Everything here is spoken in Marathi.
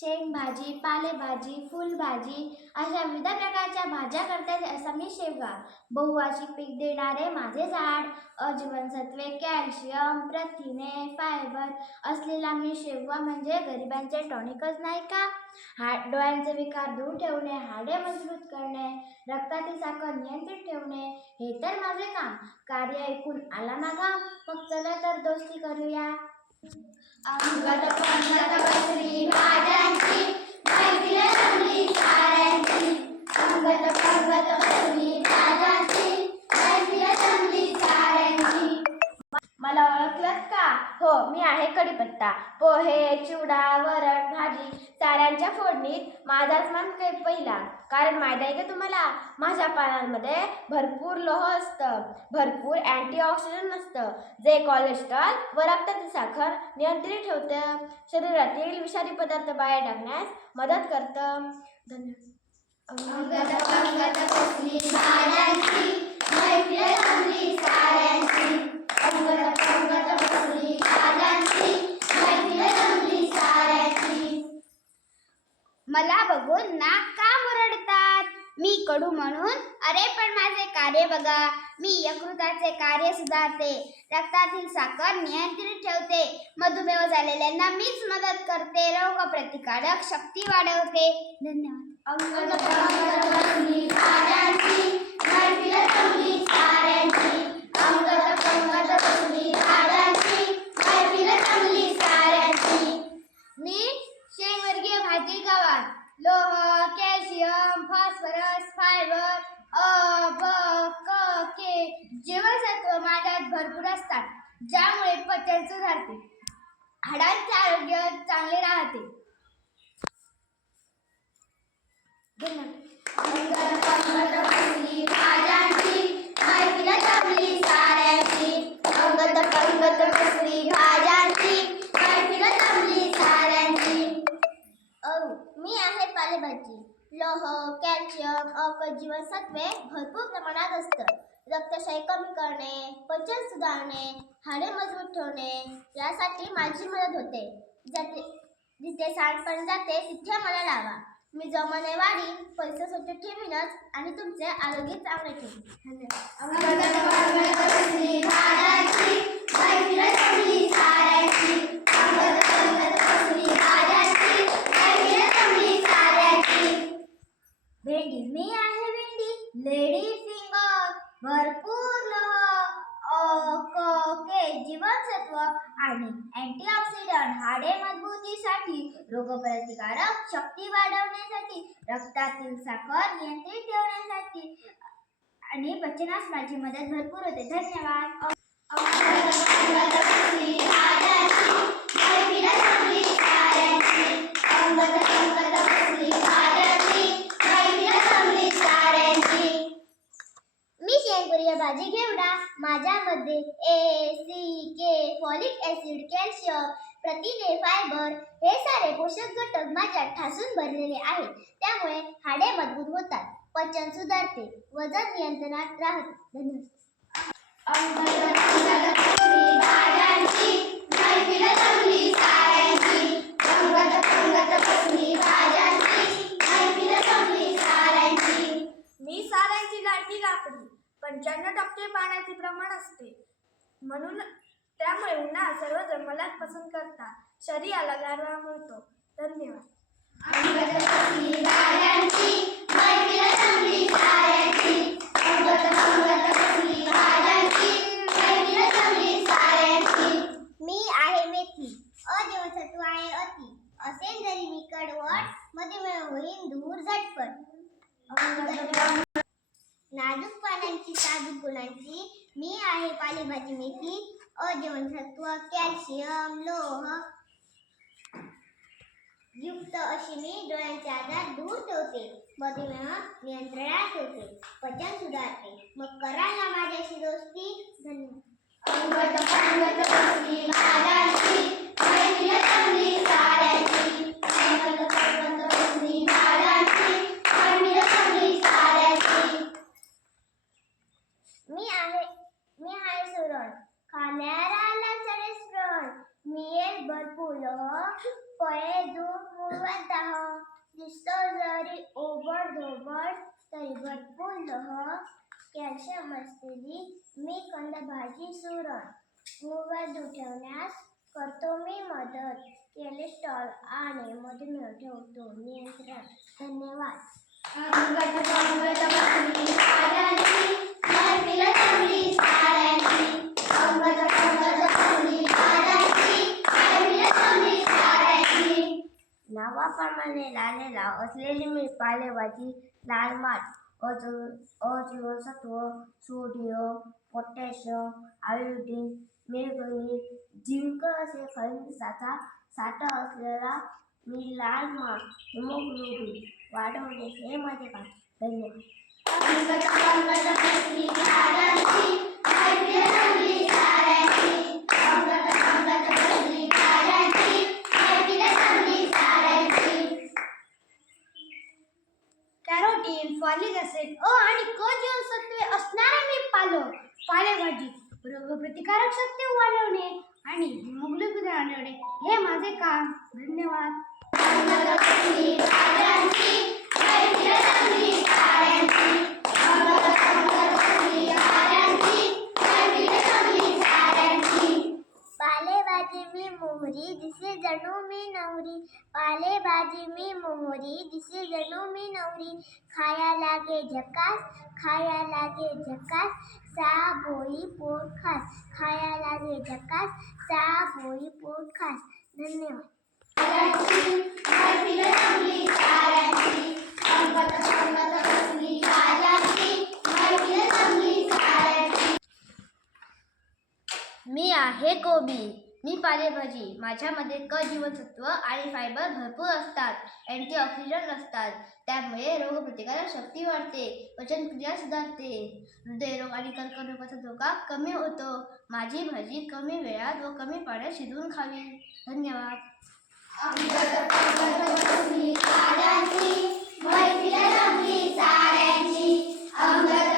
शेंगभाजी, पालेभाजी, फुलभाजी अशा विविध प्रकारच्या भाज्या करतात असा मी शेवगा. बहुवार्षिक पीक देणारे माझे झाड. अजीवनसत्वे, कॅल्शियम, प्रथिने, फायबर असलेला मी शेवगा म्हणजे गरिबांचे टॉनिकच नाही का? डोळ्यांचे विकार दूर ठेवणे, हाडे मजबूत करणे, रक्तातील साखर नियंत्रित ठेवणे हे तर माझे काम. कार्य ऐकून आला ना घाम? मग चला तर दोस्ती करूया. अंगद पंगत बसली भाज्यांची, मैफिल जमली साऱ्यांची. अंगद पंगत बसली भाज्यांची, मैफिल जमली साऱ्यांची. मला ओळखलत का? हो, मी आहे कढीपत्ता. पोहे, चिवडा, वरण, भाजी साऱ्यांच्या फोडणीत माझाच मान पहिला. कारण माहिती आहे का तुम्हाला, माझ्या पानांमध्ये भरपूर लोह असतं, भरपूर अँटीऑक्सिडंट असतं, जे कोलेस्ट्रॉल व रक्तातील साखर नियंत्रित ठेवतं, शरीरातील विषारी पदार्थ बाहेर टाकण्यास मदत करतं. अंगद पंगत बसली भाज्यांची, मैफिल जमली साऱ्यांची. अंगद पंगत बसली भाज्यांची, मैफिल जमली साऱ्यांची. मला बघून नाक का मुरडतात? मी कडू म्हणून? अरे पण माझे कार्य बघा. मी यकृताचे कार्य सुधारते, रक्तातील साखर नियंत्रित ठेवते, मधुमेह झालेल्यांना मीच मदत करते, रोगप्रतिकारक शक्ती वाढवते. धन्यवाद. अंगद पंगत बसली भाज्यांची, मैफिल जमली साऱ्यांची. अंगद पंगत बसली भाज्यांची, मैफिल जमली साऱ्यांची. मी शेंगवर्गीय भाजी गवार. लोह, कॅल्शियम, फॉस्फरस, फायबर, अ, ब, क, के जीवनसत्व माझ्यात भरपूर असतात, ज्यामुळे पचन सुधारते, हाडांचे आरोग्य चांगले राहते. अंगद पंगत बसली भाज्यांची, मैफिल जमली साऱ्यांची. अंगद पंगत बसली भाज्यांची, मैफिल जमली साऱ्यांची. मी आहे पालेभाजी. लोह, कॅल्शियम, जीवनसत्वे भरपूर प्रमाणात असतं. रक्तक्षय कमी करणे, पचन सुधारणे, हाडे मजबूत ठेवणे यासाठी माझी मदत होते. जिथे सांडपाणी जाते तिथे मला लावा. मी जोमाने वाढीन, परिसर स्वच्छ ठेवीनच आणि तुमचे आरोग्य चांगले ठेवीन. धन्यवाद. अंगद पंगत बसली भाज्यांची, मैफिल जमली साऱ्यांची. अंगद पंगत बसली भाज्यांची, मैफिल जमली साऱ्यांची. भेंडी. मी आहे भेंडी. Lady finger. भरपूर लोह, के जीवनसत्व आणि अँटीऑक्सिडंट, हाडे मजबूतीसाठी, रोगप्रतिकारक शक्ती वाढवण्यासाठी, रक्तातील साखर नियंत्रित ठेवण्यासाठी आणि पचनास माझी मदत भरपूर होते. धन्यवाद. अंगद पंगत बसली भाज्यांची, मैफिल जमली साऱ्यांची. अंगद पंगत बसली भाज्यांची, मैफिल जमली साऱ्यांची. मी शेंगवर्गीय भाजी घेवडा. माझ्यामध्ये ए, सी, के, फॉलिक ऍसिड, कॅल्शियम, प्रथिने, फायबर हे सारे पोषक घटक माझ्यात ठासून भरलेले आहेत. त्यामुळे हाडे मजबूत होतात, पचन सुधारते, वजन नियंत्रणात राहते. धन्यवाद. अंगद पंगत बसली भाज्यांची, मैफिल जमली साऱ्यांची. अंगद पंगत बसली भाज्यांची, मैफिल जमली साऱ्यांची. मी साऱ्यांची लाडकी लाकडी. 95% पाण्याचे प्रमाण असते, म्हणून त्यामुळे उन्हाळ्यात सर्वजण मलाच पसंत करतात. शरीराला गारवा मिळतो. धन्यवाद. अंगद बसली भाज्यांची, मैफिल जमली साऱ्यांची. अंगद पंगत बसली भाज्यांची, मैफिल जमली साऱ्यांची. मी आहे मेथी. अजीवनसत्व आहे अति. असेल जरी मी कडवट, मधुमेह होईन दूर झटपट. नाजूक पानांची, साजूक गुणांची. मी आहे पालेभाजी मेथी. अजीवनसत्व, कॅल्शियम, लोह युक्त अशी मी डोळ्यांचे आजार दूर ठेवते, मधुमेह नियंत्रणात ठेवते, पचन सुधारते. मग करा ना माझ्याशी दोस्ती. धन्यवाद. अंगद पंगत बसली भाज्यांची, मैफिल जमली साऱ्यांची. अंगद पंगत बसली भाज्यांची, मैफिल जमली साऱ्यांची. मी आहे सुरण. खाण्याला चढे स्प्रण. मी एक भरपूर फळे, दूध, मूळतः दिसतो जरी ओबड धोबड तरी भरपूर लोह कॅल्शियम असलेली मी कंद भाजी सुरण मूळवर ठेवण्यास करतो मी मदत कोलेस्ट्रॉल आणि मधुमेह ठेवतो नियंत्रण धन्यवाद अंगत पंगत बसली साऱ्यांची मैफिल जमली साऱ्यांची अंगत पंगत बसली साऱ्यांची मैफिल जमली साऱ्यांची नावाप्रमाणे लालेला असलेली मी पालेभाजी लाल माठ अजीवनसत्व sodium potassium iodine manganese zinc असे खनिजाचा साठा असलेला मी लाल माठ हिमोग्लोबिन वाढवणे हे माझे काम. धन्यवाद. अंगत पंगत बसली साऱ्यांची मैफिल जमली साऱ्यांची अंगत पंगत बसली साऱ्यांची मैफिल जमली साऱ्यांची कॅरोटीन फॉलिक ऍसिड अ आणि क जीवनसत्वे असणारे मी पालेभाजी रोगप्रतिकारक शक्ती वाढवणे आणि हिमोग्लोबिन वाढवणे हे माझे काम. धन्यवाद. अंगत बसली साऱ्यांची मैफिल जमली साऱ्यांची अंगत पंगत बसली साऱ्यांची मैफिल जमली साऱ्यांची पालेभाजी मी मोहरी दिसे जणू मी नवरी पालेभाजी मी मोहरी दिसे जणू मी नवरी खाया लागे झकास सहा भोई पोट खास खाया लागे झकास सहा भोई पोट खास. धन्यवाद. मैफिल जमली साऱ्यांची अंगत पंगत बसली साऱ्यांची मैफिल जमली साऱ्यांची मी आहे कोबी मी पालेभाजी माझ्यामध्ये क जीवनसत्व आणि फायबर भरपूर असतात अँटीऑक्सिडंट असतात त्यामुळे रोगप्रतिकारक शक्ती वाढते पचनक्रिया सुधारते हृदयरोग आणि कर्करोगाचा धोका कमी होतो माझी भाजी कमी वेळात व कमी पाण्यात शिजवून खावी. धन्यवाद. अंगत पंगत बसली साऱ्यांची मैफिल जमली साऱ्यांची अंगत